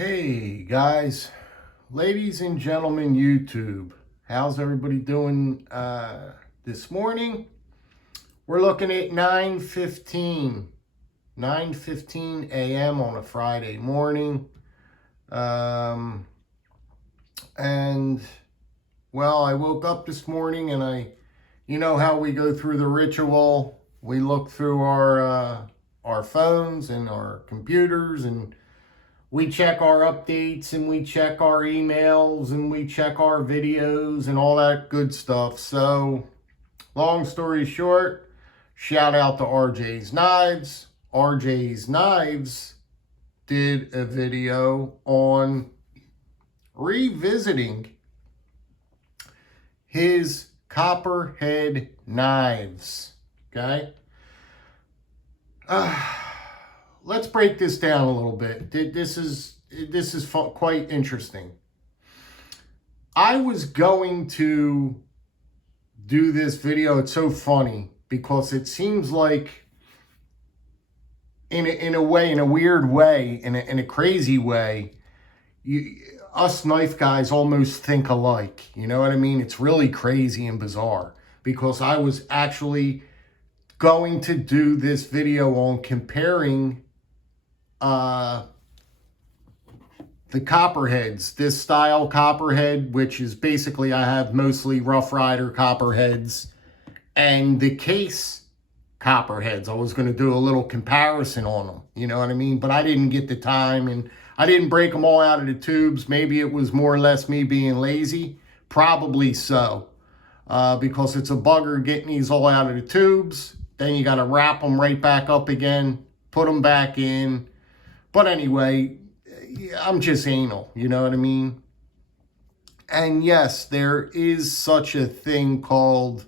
Hey guys, ladies and gentlemen, YouTube, how's everybody doing this morning? We're looking at 9:15 a.m. on a Friday morning. And well, I woke up this morning and you know how we go through the ritual. We look through our phones and our computers, and we check our updates and we check our emails and we check our videos and all that good stuff. So, long story short, shout out to RJ's Knives. RJ's Knives did a video on revisiting his copperhead knives. Okay? Let's break this down a little bit. This is quite interesting. I was going to do this video. It's so funny because it seems like in a weird way, in a crazy way, us knife guys almost think alike. You know what I mean? It's really crazy and bizarre because I was actually going to do this video on comparing the copperheads, this style copperhead, which is basically, I have mostly Rough Rider copperheads, and the case copperheads. I was going to do a little comparison on them, you know what I mean? But I didn't get the time, and I didn't break them all out of the tubes. Maybe it was more or less me being lazy. Probably so, because it's a bugger getting these all out of the tubes. Then you got to wrap them right back up again, put them back in. But anyway, I'm just anal, you know what I mean? And yes, there is such a thing called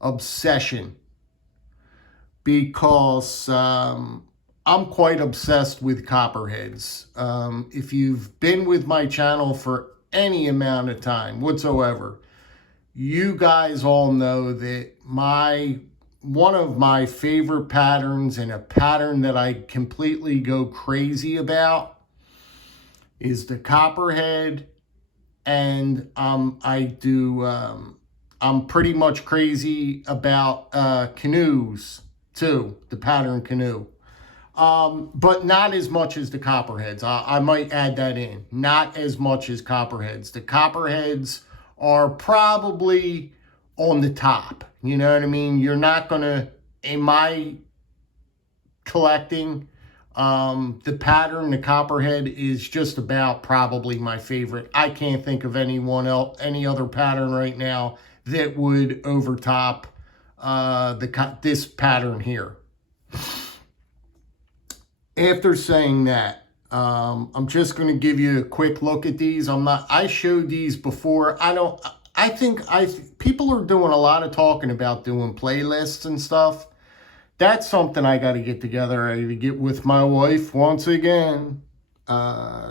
obsession, because I'm quite obsessed with copperheads. If you've been with my channel for any amount of time whatsoever, you guys all know that one of my favorite patterns, and a pattern that I completely go crazy about, is the copperhead. And I'm pretty much crazy about canoes too, the pattern canoe. But not as much as the copperheads. I might add that in. Not as much as copperheads. The copperheads are probably on the top. You know what I mean? You're not going to, in my collecting, the pattern, the copperhead, is just about probably my favorite. I can't think of any other pattern right now that would overtop this pattern here. After saying that, I'm just going to give you a quick look at these. I showed these before. People are doing a lot of talking about doing playlists and stuff. That's something I got to get together. I got to get with my wife once again.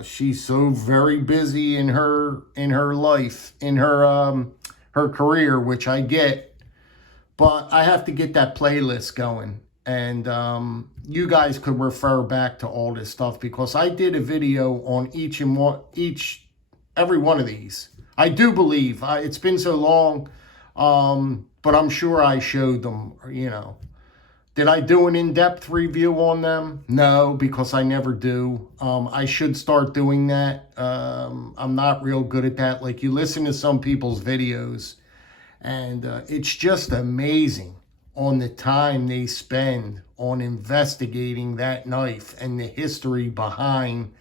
She's so very busy in her life, in her career, which I get. But I have to get that playlist going. And you guys could refer back to all this stuff, because I did a video on every one of these. I do believe, it's been so long, but I'm sure I showed them, you know. Did I do an in-depth review on them? No, because I never do. I should start doing that. I'm not real good at that. Like, you listen to some people's videos, and it's just amazing on the time they spend on investigating that knife and the history behind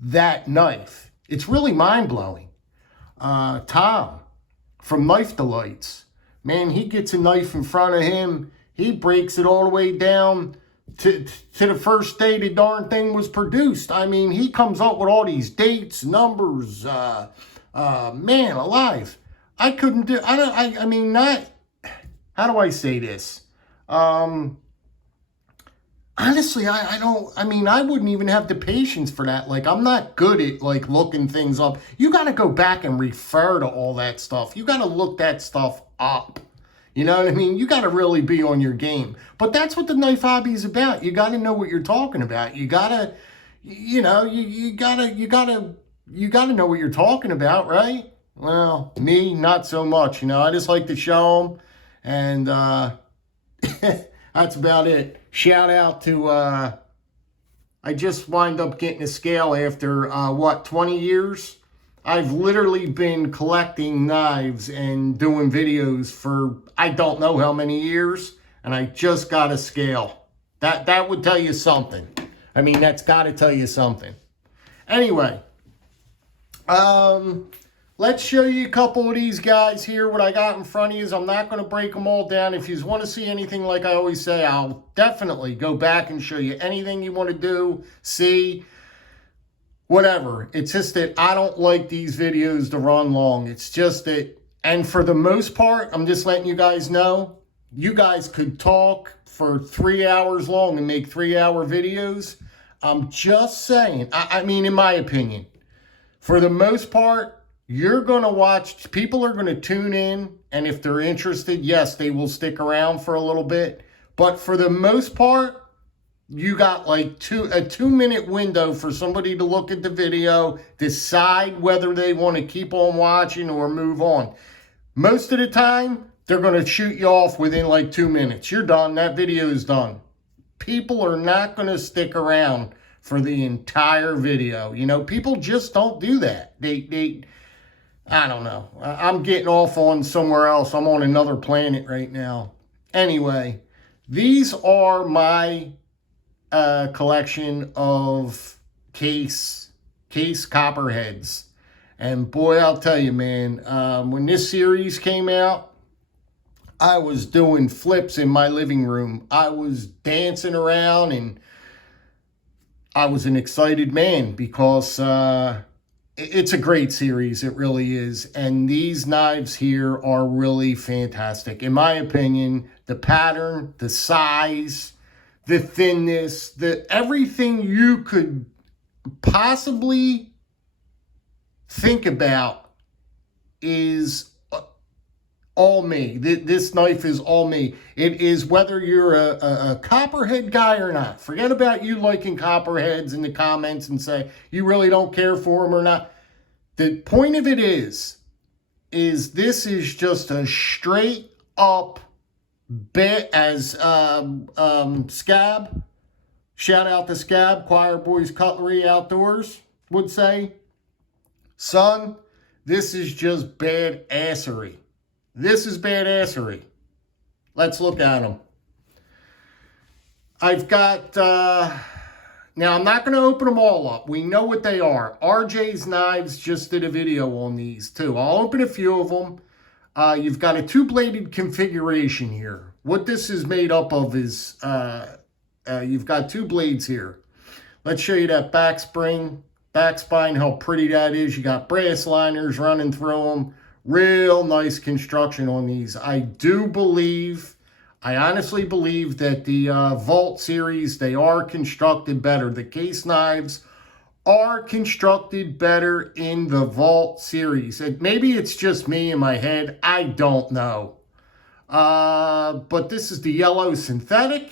that knife. It's really mind-blowing. Tom from Knife Delights, man, he gets a knife in front of him. He breaks it all the way down to the first day the darn thing was produced. I mean, he comes up with all these dates, numbers, man alive. I couldn't do, I mean, not, how do I say this? Honestly, I wouldn't even have the patience for that. Like, I'm not good at, like, looking things up. You got to go back and refer to all that stuff. You got to look that stuff up. You know what I mean? You got to really be on your game. But that's what the knife hobby is about. You got to know what you're talking about. You got to, you know, you gotta know what you're talking about, right? Well, me, not so much. You know, I just like to show them, and that's about it. Shout out to I just wind up getting a scale after 20 years. I've literally been collecting knives and doing videos for I don't know how many years, and I just got a scale. That would tell you something. I mean, that's got to tell you something. Anyway, let's show you a couple of these guys here. What I got in front of you is I'm not going to break them all down. If you want to see anything, like I always say, I'll definitely go back and show you anything you want to do, see, whatever. It's just that I don't like these videos to run long. It's just that, and for the most part, I'm just letting you guys know, you guys could talk for 3 hours long and make 3-hour videos. I'm just saying, I mean, in my opinion, for the most part, you're going to watch, people are going to tune in, and if they're interested, yes, they will stick around for a little bit. But for the most part, you got like a 2-minute window for somebody to look at the video, decide whether they want to keep on watching or move on. Most of the time, they're going to shoot you off within like 2 minutes. You're done. That video is done. People are not going to stick around for the entire video. You know, people just don't do that. I don't know. I'm getting off on somewhere else. I'm on another planet right now. Anyway, these are my collection of case copperheads. And boy, I'll tell you, man, when this series came out, I was doing flips in my living room. I was dancing around, and I was an excited man because it's a great series. It really is. And these knives here are really fantastic. In my opinion, the pattern, the size, the thinness, everything you could possibly think about is all me. This knife is all me. It is whether you're a copperhead guy or not. Forget about you liking copperheads in the comments and say you really don't care for them or not. The point of it is this is just a straight up bit as Scab. Shout out to Scab, Choir Boys Cutlery Outdoors would say. Son, this is just badassery. This is badassery. Let's look at them. I've got, now I'm not going to open them all up. We know what they are. RJ's Knives just did a video on these too. I'll open a few of them. You've got a 2-bladed configuration here. What this is made up of is, you've got 2 blades here. Let's show you that back spring, back spine, how pretty that is. You got brass liners running through them. Real nice construction on these. I honestly believe that the Vault series, they are constructed better. The case knives are constructed better in the Vault series. Maybe it's just me in my head. I don't know. But this is the yellow synthetic.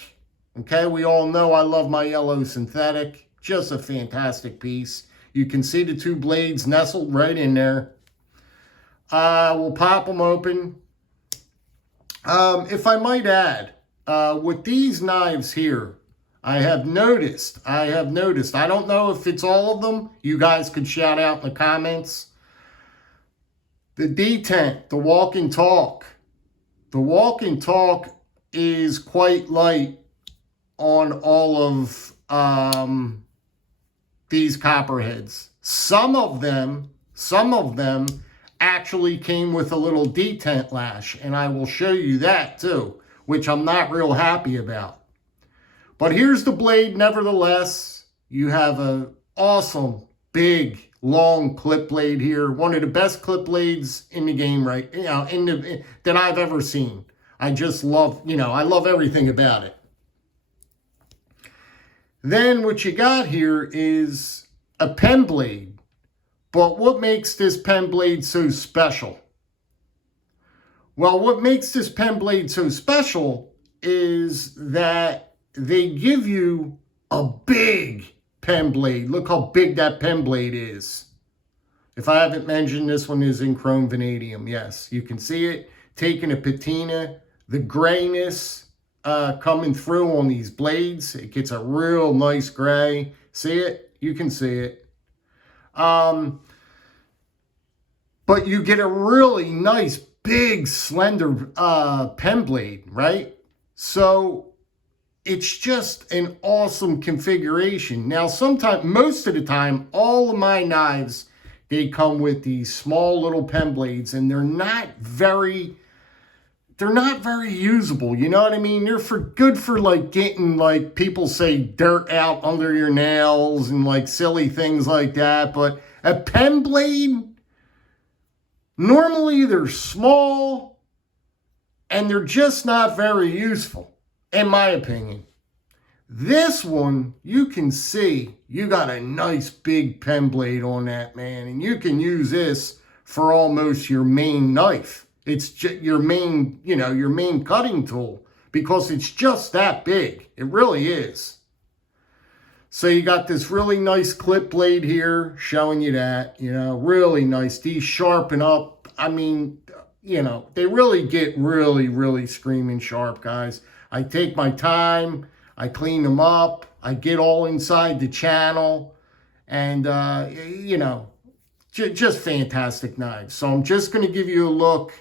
Okay, we all know I love my yellow synthetic. Just a fantastic piece. You can see the 2 blades nestled right in there. We'll pop them open. If I might add, with these knives here, I have noticed, I don't know if it's all of them. You guys could shout out in the comments. The detent, the walk and talk. The walk and talk is quite light on all of these copperheads. Some of them actually came with a little detent lash, and I will show you that too, which I'm not real happy about. But here's the blade nevertheless. You have an awesome, big, long clip blade here. One of the best clip blades in the game, right? You know, that I've ever seen. I just love, I love everything about it. Then what you got here is a pen blade. But what makes this pen blade so special? Well, what makes this pen blade so special is that they give you a big pen blade. Look how big that pen blade is. If I haven't mentioned, this one is in chrome vanadium. Yes, you can see it. Taking a patina, the grayness coming through on these blades. It gets a real nice gray. See it? You can see it. But you get a really nice, big, slender pen blade, right? So it's just an awesome configuration. Now, most of the time, all of my knives, they come with these small little pen blades, and they're not very usable. You know what I mean? They're good for like getting, like people say, dirt out under your nails and like silly things like that. But a pen blade, normally they're small and they're just not very useful, in my opinion. This one, you can see you got a nice big pen blade on that, man. And you can use this for almost your main knife. It's just your main, your main cutting tool, because it's just that big. It really is. So you got this really nice clip blade here showing you that, really nice. These sharpen up. I mean, they really get really, really screaming sharp, guys. I take my time. I clean them up. I get all inside the channel. And, just fantastic knives. So I'm just going to give you a look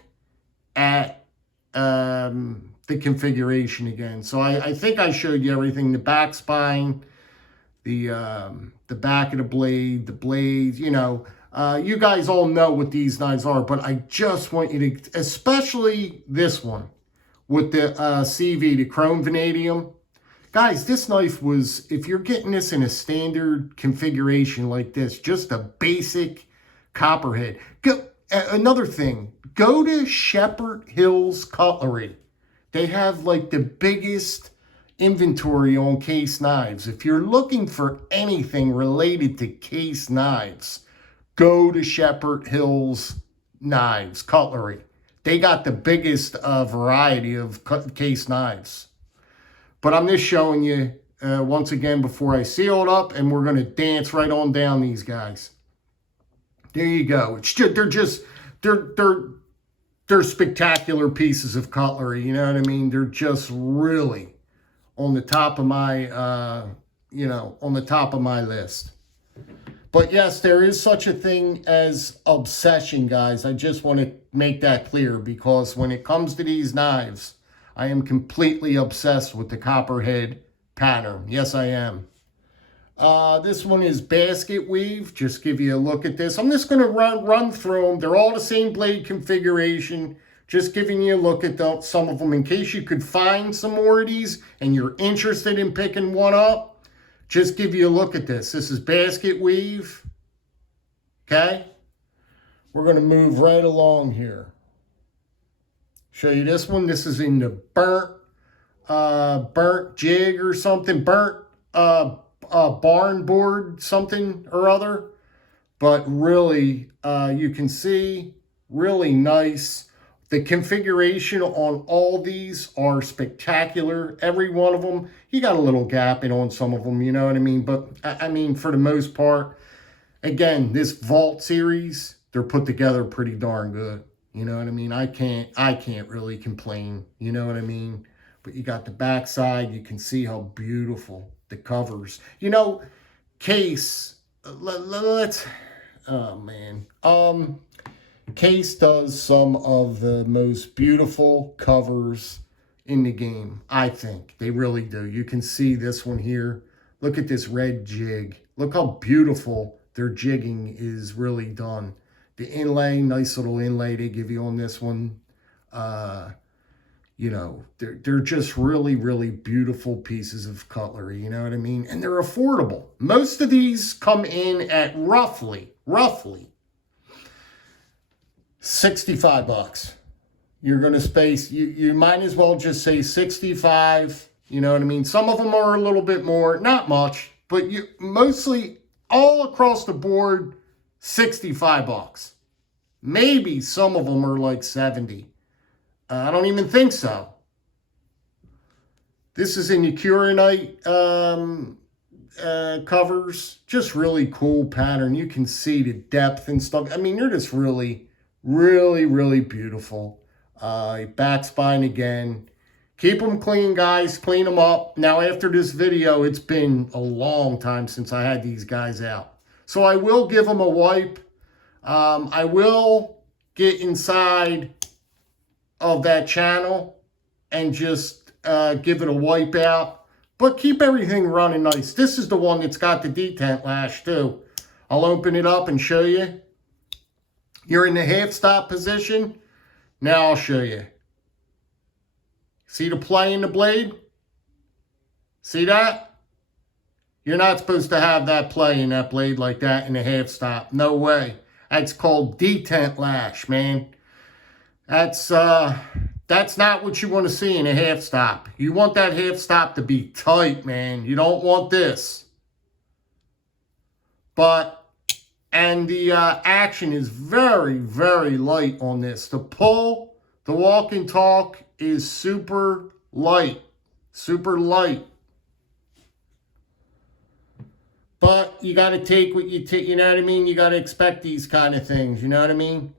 at the configuration again. So I think I showed you everything. The back spine, the back of the blade, the blades, you guys all know what these knives are, but I just want you to, especially this one with the CV, the chrome vanadium. Guys, this knife was, if you're getting this in a standard configuration like this, just a basic copperhead. Another thing, go to Shepherd Hills Cutlery. They have like the biggest inventory on case knives. If you're looking for anything related to case knives, go to Shepherd Hills Knives Cutlery. They got the biggest variety of case knives. But I'm just showing you once again before I seal it up, and we're going to dance right on down these guys. There you go. It's just, they're spectacular pieces of cutlery. You know what I mean? They're just really on the top of my, on the top of my list. But yes, there is such a thing as obsession, guys. I just want to make that clear, because when it comes to these knives, I am completely obsessed with the copperhead pattern. Yes, I am. This one is basket weave. Just give you a look at this. I'm just going to run through them. They're all the same blade configuration. Just giving you a look at some of them in case you could find some more of these and you're interested in picking one up. Just give you a look at this. This is basket weave. Okay? We're going to move right along here. Show you this one. This is in the burnt jig or something. Burnt barn board something or other. But really, you can see, really nice. The configuration on all these are spectacular. Every one of them. You got a little gap in on some of them, you know what I mean? But, I mean, for the most part, again, this Vault series, they're put together pretty darn good. You know what I mean? I can't really complain. You know what I mean? But you got the backside. You can see how beautiful the covers. Case. Oh man. Case does some of the most beautiful covers in the game. I think they really do. You can see this one here. Look at this red jig. Look how beautiful their jigging is really done. The inlay, nice little inlay they give you on this one. They're just really, really beautiful pieces of cutlery, you know what I mean? And they're affordable. Most of these come in at roughly $65. You're going to space, you might as well just say 65, you know what I mean? Some of them are a little bit more, not much, but mostly all across the board, $65. Maybe some of them are like 70. I don't even think so. This is in the Curanite covers. Just really cool pattern. You can see the depth and stuff. I mean, they're just really, really, really beautiful. Back spine again. Keep them clean, guys. Clean them up. Now, after this video, it's been a long time since I had these guys out. So I will give them a wipe. I will get inside of that channel and just give it a wipe out. But keep everything running nice. This is the one that's got the detent lash too. I'll open it up and show you. You're in the half stop position. Now I'll show you. See the play in the blade? See that? You're not supposed to have that play in that blade like that in a half stop. No way. That's called detent lash, man. That's not what you want to see in a half stop. You want that half stop to be tight, man. You don't want this. And the action is very, very light on this. The pull, the walk and talk is super light. Super light. But you got to take what you take, you know what I mean? You got to expect these kind of things, you know what I mean?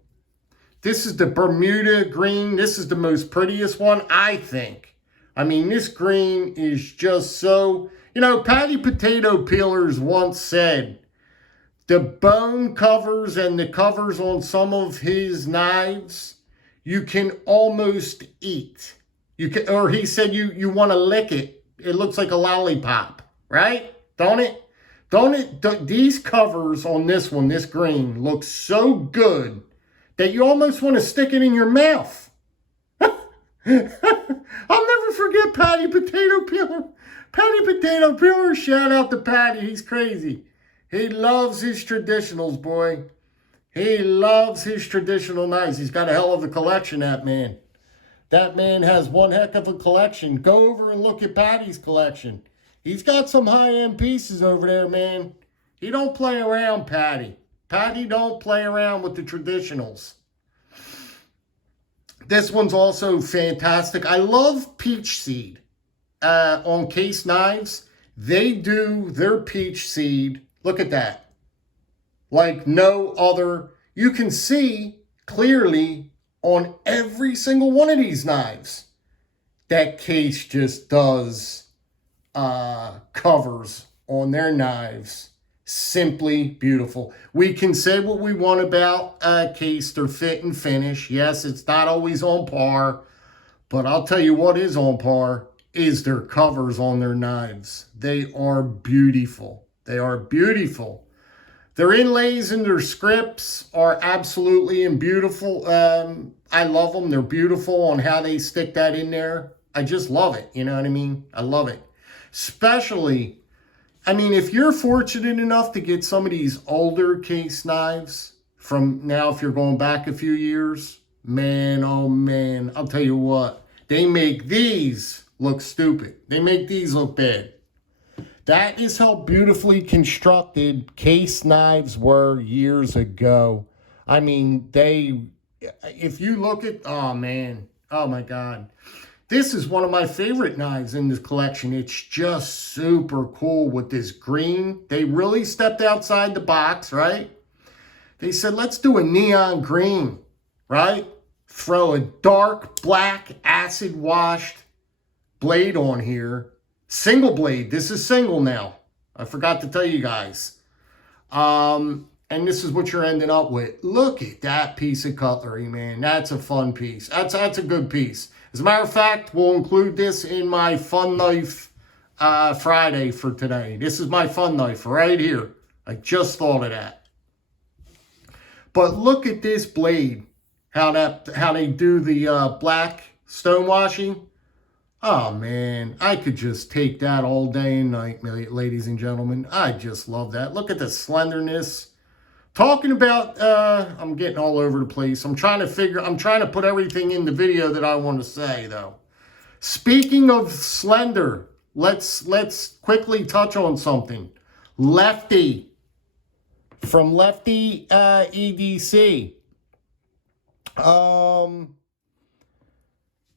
This is the Bermuda green. This is the most prettiest one, I think. I mean, this green is just so... You know, Patty Potato Peelers once said, the bone covers and the covers on some of his knives, you can almost eat. You can, or he said you want to lick it. It looks like a lollipop, right? Don't it? These covers on this one, this green, look so good that you almost want to stick it in your mouth. I'll never forget Patty Potato Peeler. Patty Potato Peeler, shout out to Patty. He's crazy. He loves his traditionals, boy. He loves his traditional knives. He's got a hell of a collection, that man. That man has one heck of a collection. Go over and look at Patty's collection. He's got some high-end pieces over there, man. He don't play around, Patty. Patty don't play around with the traditionals. This one's also fantastic. I love Peach Seed on Case Knives. They do their Peach Seed. Look at that. Like no other. You can see clearly on every single one of these knives that Case just does covers on their knives. Simply beautiful. We can say what we want about Case, their fit and finish. Yes, it's not always on par, but I'll tell you what is on par is their covers on their knives. They are beautiful. They are beautiful. Their inlays and their scripts are absolutely beautiful. I love them. They're beautiful on how they stick that in there. I just love it. You know what I mean? I love it. Especially, I mean, if you're fortunate enough to get some of these older Case knives from now, if you're going back a few years, man, oh man, I'll tell you what, they make these look stupid. They make these look bad. That is how beautifully constructed Case knives were years ago. I mean, if you look at, oh man, oh my God. This is one of my favorite knives in this collection. It's just super cool with this green. They really stepped outside the box, right? They said, let's do a neon green, right? Throw a dark black acid washed blade on here. Single blade. This is single now. I forgot to tell you guys. And this is what you're ending up with. Look at that piece of cutlery, man. That's a fun piece. That's a good piece. As a matter of fact, we'll include this in my fun knife Friday for today. This is my fun knife right here. I just thought of that. But look at this blade. How they do the black stonewashing. Oh man, I could just take that all day and night, ladies and gentlemen. I just love that. Look at the slenderness. Talking about, I'm getting all over the place. I'm trying to put everything in the video that I want to say, though. Speaking of slender, let's quickly touch on something. Lefty, from Lefty EDC.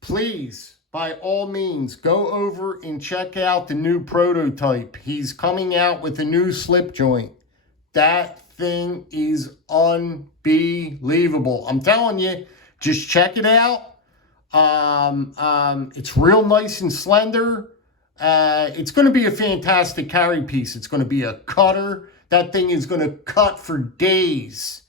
Please, by all means, go over and check out the new prototype. He's coming out with a new slip joint. That thing is unbelievable. I'm telling you, just check it out. It's real nice and slender. It's going to be a fantastic carry piece. It's going to be a cutter. That thing is going to cut for days.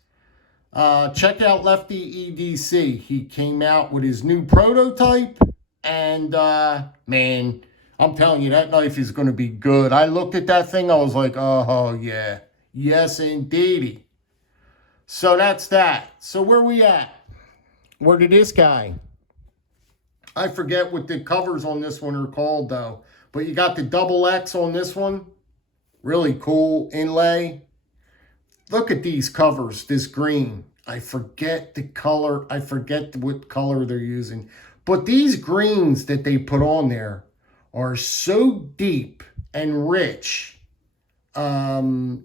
Check out Lefty EDC. He came out with his new prototype. And, man, I'm telling you, that knife is going to be good. I looked at that thing. I was like, oh, yeah. Yes, indeedy. So that's that. So where we at? Where did this guy? I forget what the covers on this one are called, though. But you got the double X on this one. Really cool inlay. Look at these covers, this green. I forget the color. I forget what color they're using. But these greens that they put on there are so deep and rich. They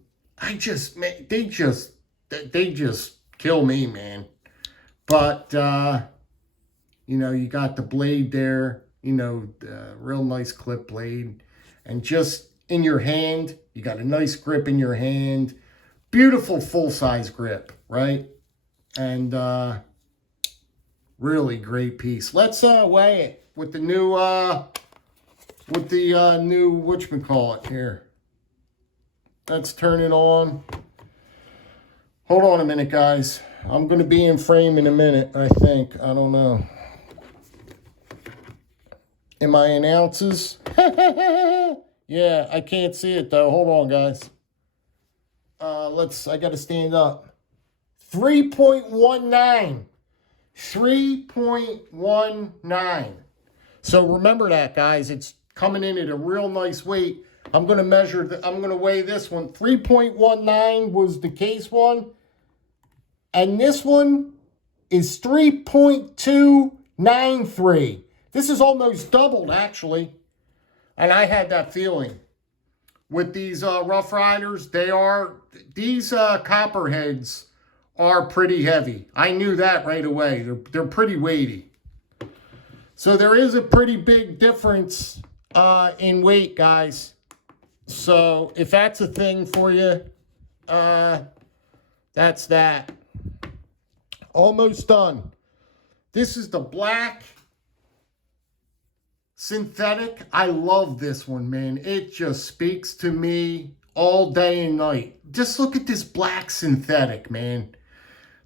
just kill me, man. But, you know, you got the blade there, you know, real nice clip blade. And just in your hand, you got a nice grip in your hand. Beautiful full-size grip, right? And really great piece. Let's weigh it with the new, whatchamacallit here. Let's turn it on. Hold on a minute, guys. I'm going to be in frame in a minute, I think. I don't know. Am I in ounces? Yeah, I can't see it, though. Hold on, guys. I got to stand up. 3.19. 3.19. So remember that, guys. It's coming in at a real nice weight. I'm going to I'm going to weigh this one. 3.19 was the case one. And this one is 3.293. This is almost doubled, actually. And I had that feeling. With these Rough Riders, these copperheads are pretty heavy. I knew that right away. They're pretty weighty. So there is a pretty big difference in weight, guys. So if that's a thing for you, that's that. Almost done. This is the black synthetic. I love this one, man. It just speaks to me all day and night. Just look at this black synthetic, man.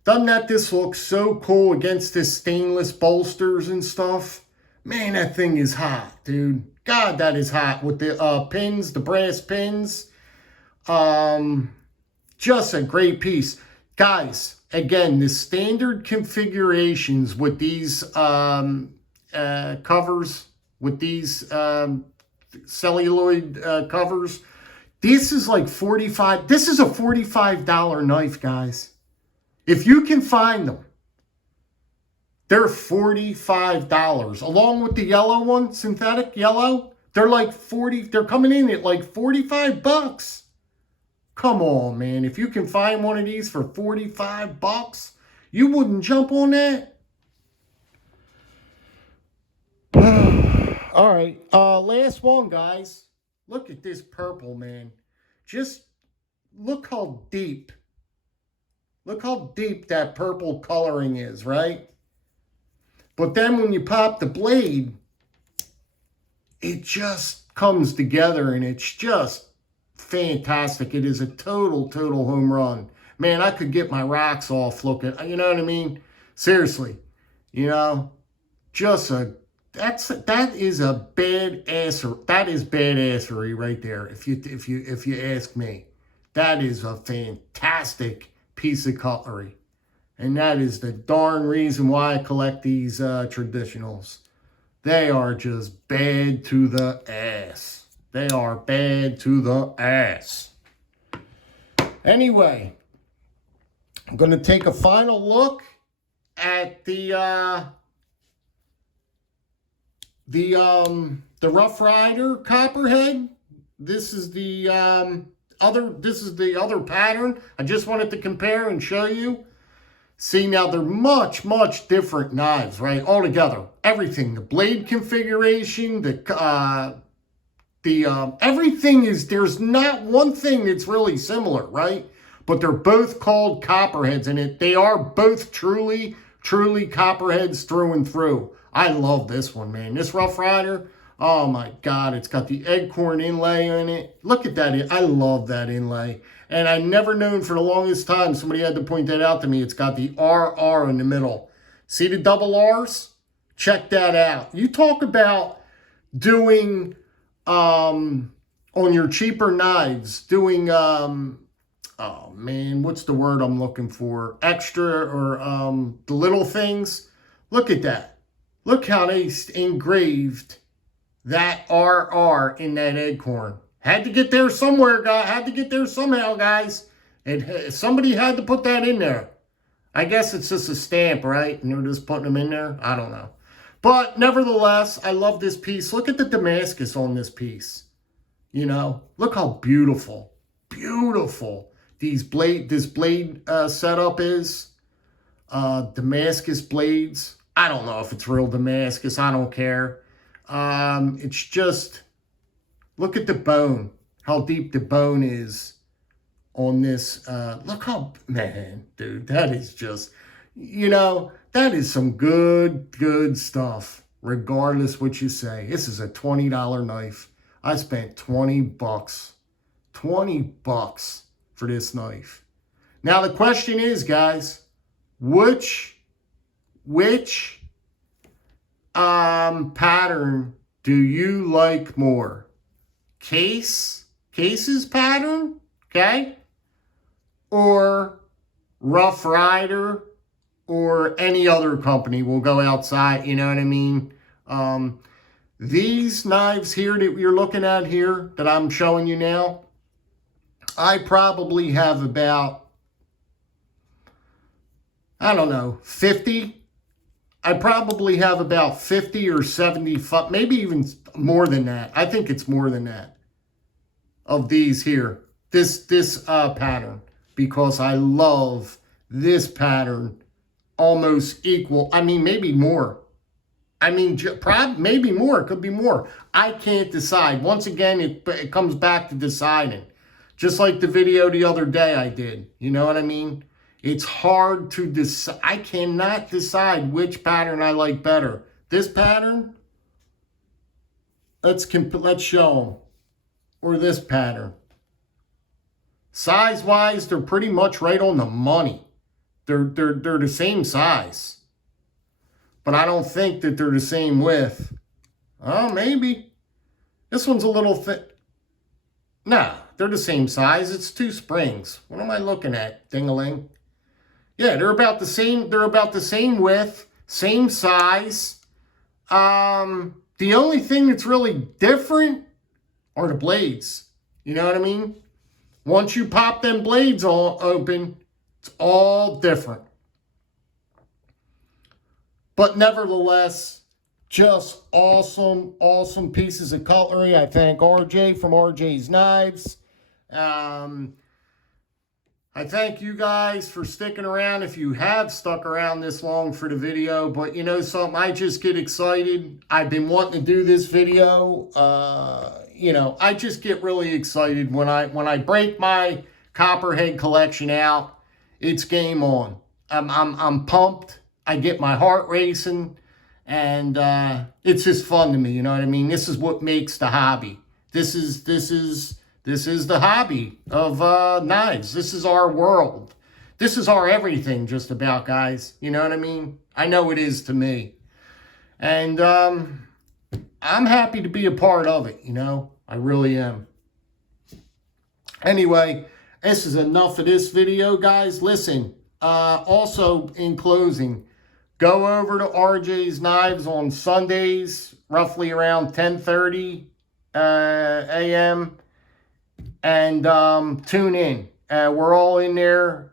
Doesn't this look so cool against this stainless bolsters and stuff? Man, that thing is hot, dude. God, that is hot with the pins, the brass pins. Just a great piece. Guys, again, the standard configurations with these covers, with these celluloid covers, this is like $45. This is a $45 knife, guys. If you can find them, they're $45. Along with the yellow one, synthetic yellow, they're like 40. They're coming in at like $45. Come on, man. If you can find one of these for $45, you wouldn't jump on that? All right. Last one, guys. Look at this purple, man. Just look how deep. Look how deep that purple coloring is, right? But then when you pop the blade, it just comes together and it's just fantastic. It is a total home run. Man, I could get my rocks off looking, you know what I mean? Seriously, you know, just that is a badass. That is badassery right there. If you ask me, that is a fantastic piece of cutlery, and that is the darn reason why I collect these traditionals. They are just bad to the ass. They are bad to the ass. Anyway, I'm going to take a final look at the Rough Rider Copperhead. This is the other pattern. I just wanted to compare and show you. See, now they're much, much different knives, right? Altogether, everything, the blade configuration, everything is, there's not one thing that's really similar, right? But they're both called copperheads, and they are both truly, truly copperheads through and through. I love this one, man. This Rough Rider, oh my God, it's got the Acorn inlay in it. Look at that. I love that inlay. And I never known for the longest time, somebody had to point that out to me, it's got the RR in the middle. See the double R's? Check that out. You talk about doing, on your cheaper knives, doing, oh man, what's the word I'm looking for? Extra or the little things. Look at that. Look how they engraved that RR in that Acorn. Had to get there somewhere, guys. Had to get there somehow, guys. And somebody had to put that in there. I guess it's just a stamp, right? And they're just putting them in there. I don't know. But nevertheless, I love this piece. Look at the Damascus on this piece. You know, look how beautiful, beautiful this blade setup is. Damascus blades. I don't know if it's real Damascus. I don't care. It's just, look at the bone, how deep the bone is on this. Look how, man, dude, that is just, you know, that is some good, good stuff, regardless what you say. This is a $20 knife. I spent 20 bucks, 20 bucks for this knife. Now, the question is, guys, which pattern do you like more? Case's pattern, okay? Or Rough Rider, or any other company will go outside, you know what I mean? These knives here that you're looking at here, that I'm showing you now, I probably have about, I don't know, 50. I probably have about 50 or 70, maybe even more than that. I think it's more than that, of these here. This pattern, because I love this pattern almost equal. I mean, maybe more. I mean, maybe more. It could be more. I can't decide. Once again, it comes back to deciding. Just like the video the other day I did. You know what I mean? It's hard to decide. I cannot decide which pattern I like better. This pattern, let's show them. Or this pattern. Size-wise, they're pretty much right on the money. They're the same size. But I don't think that they're the same width. Oh, maybe. This one's a little thick. Nah, they're the same size. It's 2 springs. What am I looking at? Ding-a-ling. Yeah, they're about the same. They're about the same width, same size. The only thing that's really different are the blades. You know what I mean? Once you pop them blades all open, it's all different. But nevertheless, just awesome, awesome pieces of cutlery. I thank RJ from RJ's Knives. I thank you guys for sticking around, if you have stuck around this long for the video. But you know something, I just get excited. I've been wanting to do this video. You know, I just get really excited when I break my Copperhead collection out. It's game on. I'm pumped. I get my heart racing, and it's just fun to me. You know what I mean? This is what makes the hobby. This is the hobby of knives. This is our world. This is our everything, just about, guys. You know what I mean? I know it is to me. And I'm happy to be a part of it, you know? I really am. Anyway, this is enough of this video, guys. Listen, also in closing, go over to RJ's Knives on Sundays, roughly around 10:30 a.m., and tune in. We're all in there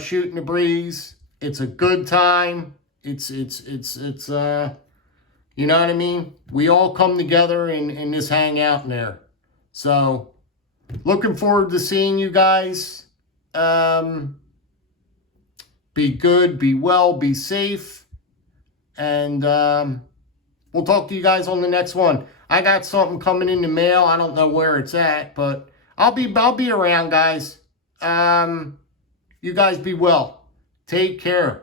shooting the breeze. It's a good time. It's you know what I mean? We all come together and just hang out in there. So, looking forward to seeing you guys. Be good, be well, be safe. And we'll talk to you guys on the next one. I got something coming in the mail. I don't know where it's at, but I'll be around, guys. You guys be well. Take care.